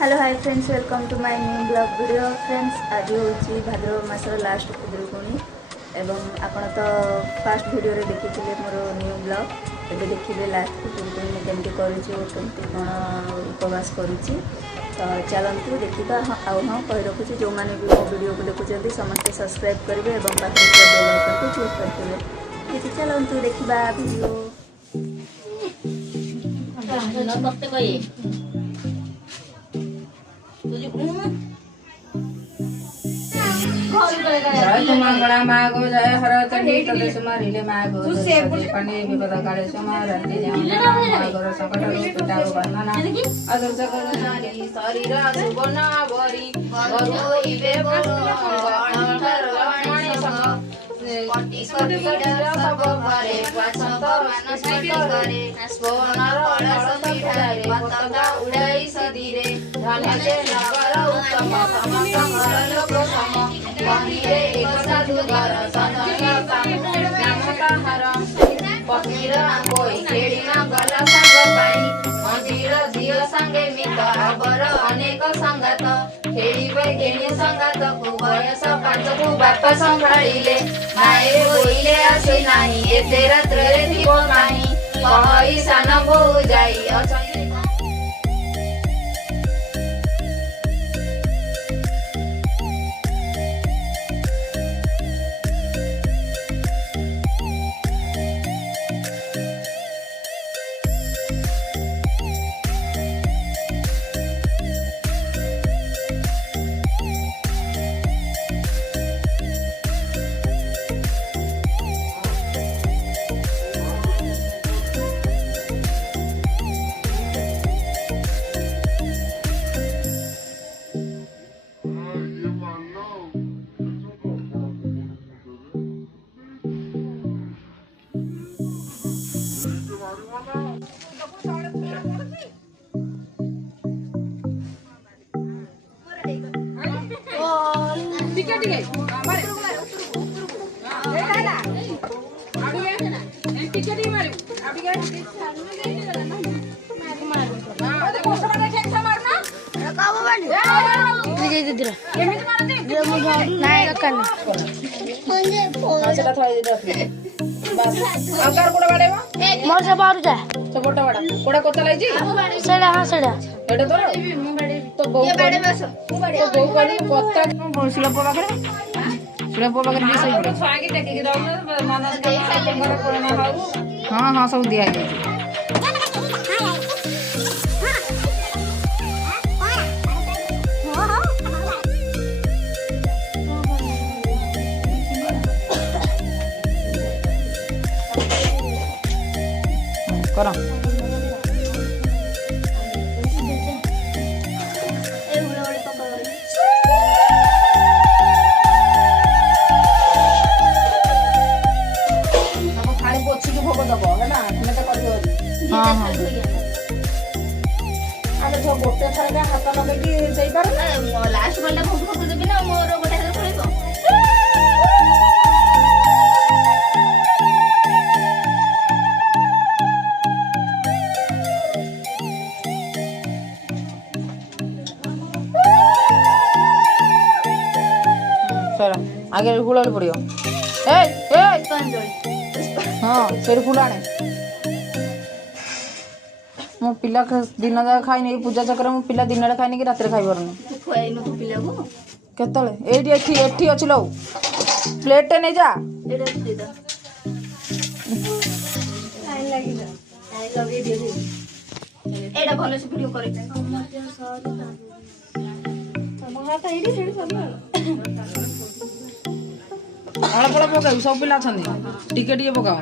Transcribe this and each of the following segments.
Hello hi friends, welcome to my new blog video. Friends, आज हूँ भाद्रव मासर last खुदुरुकुणी एवं आपण तो फास्ट वीडियो रे देखिथिले मोर न्यू ब्लॉग। एबे देखिबे लास्ट खुदुरुकुणी मैं केमती करूची और केमती कोन उपवास करूची। तो चलंतु देखिबा। हाँ कहि रखुची जो माने भी मो वीडियो को देखुचंती समस्त सब्सक्राइब करिवे एवं पाखे बेल आइकन को चूज करथिबे। ठीक चलंतु देखिबा वीडियो। जय तु मंगला मागो जय हर चंडी तदेश मारिले मागो पंडे विपद काले समारंती मागो संकट रूपिताओ बंधना अदर जगत नारी शरीर सुबना बरी गो इवे बोलो अंतर लक्ष्मणी संग पट्टी कपिडर सब करे वसंत मानस करे सोनर अलस पिठारे पतंगा उड़ाई सदीरे धन्य नगर उत्तम समस्त लोक सम पनीरे एक साधु घर संतन नामता हरम पनीर कोई खेड़ीना गला संग पाई मंदिर दियो संगे मित आबर अनेक संगात खेड़ी बैगेणी संगात को बयस पांच को बापा संभाळिले माए बोइले आसे नाही एते रात्र रे थिबो नाही कहि सान बहु जाई अचई। मोर से बाहर जा तो बोटा बड़ा कोड़ा कोता लाइजी सेडा हां सेडा एटा तो बहु तो बहु करी कोता शिलप पाखरे भी सही पड़े स्वागी टेके के दउ मानस का पंगर कोना हाउ हां हां सब दिया है करा हाँ हाँ अरे जो गोटे थर का हाथ लगे जाई पार ना लास्ट वाला भोग देबी ना मोर गोटे हाथ पड़िबो चलो आगे हुलाल पड़ियो ए हाँ सेर फुलाने मो पिला दिन जाक खाई पूजा चक्र मो पिला दिन खाई कि रात खाई पार केतले एठी अच्छी लो प्लेट नहीं जा अल्प अल्प पकाऊ सब पिला टिके टिके पकाओ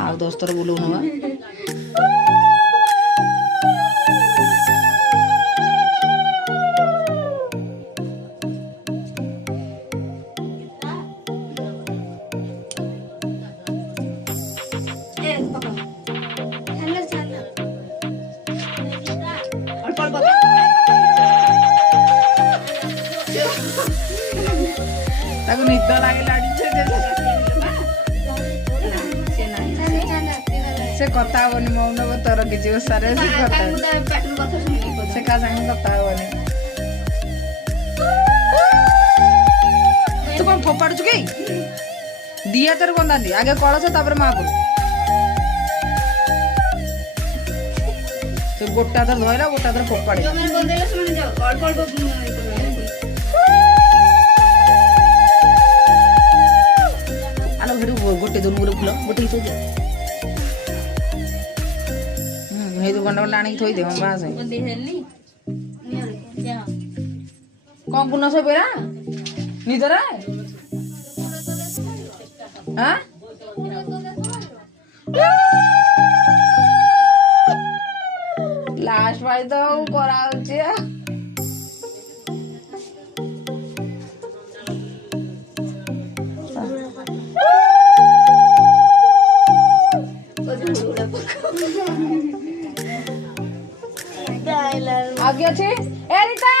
आउ 10 थर बुलाऊ ना निद लगे ସେ କଥା ହବନି ମୌନ ତୋର କିଛି ଓଷାରେ ସେ କଥା ସେ କାହା ସାଙ୍ଗେ କଥା ହବନି। ତୁ କଣ ଫୋପାଡୁଛୁ କି? ଦି ହାତରେ ବନ୍ଧାନ୍ତି ଆଗେ କଳସ ତାପରେ ମାହାପୁର। ସେ ଗୋଟା ହାତରେ ଧଇଲା ଗୋଟା ହାତରେ ଫୋପାଡେ। ଆଲୋ ଭିଡୁ ଗୋଟେ ଦିନ ଗୋଟେ ଫୁଲ ଗୋଟେ ଥୋଇ ଦେ। ହେଇ ଦୁ ଗଣ୍ଡା ଗଣ୍ଡା ଆଣିକି ଥୋଇ ଦେ ମୋ ବାହା ସାଙ୍ଗେ। କଣ ପୁନ ସେ ବେରା ନିଜରେ ଲାଷ୍ଟ ପାଳି ତ କରାହଉଛି। ଆগে ଅଛି ଏ ରିତା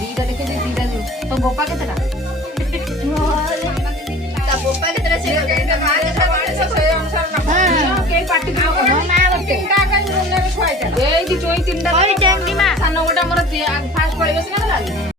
ଦିଟା ଦେଖେ ଦିଟା ତ ଗୋପା କେତେଟା ସାନ ଗୋଟା ମୋର ଫାଷ୍ଟ ପଳେଇବ ସିନା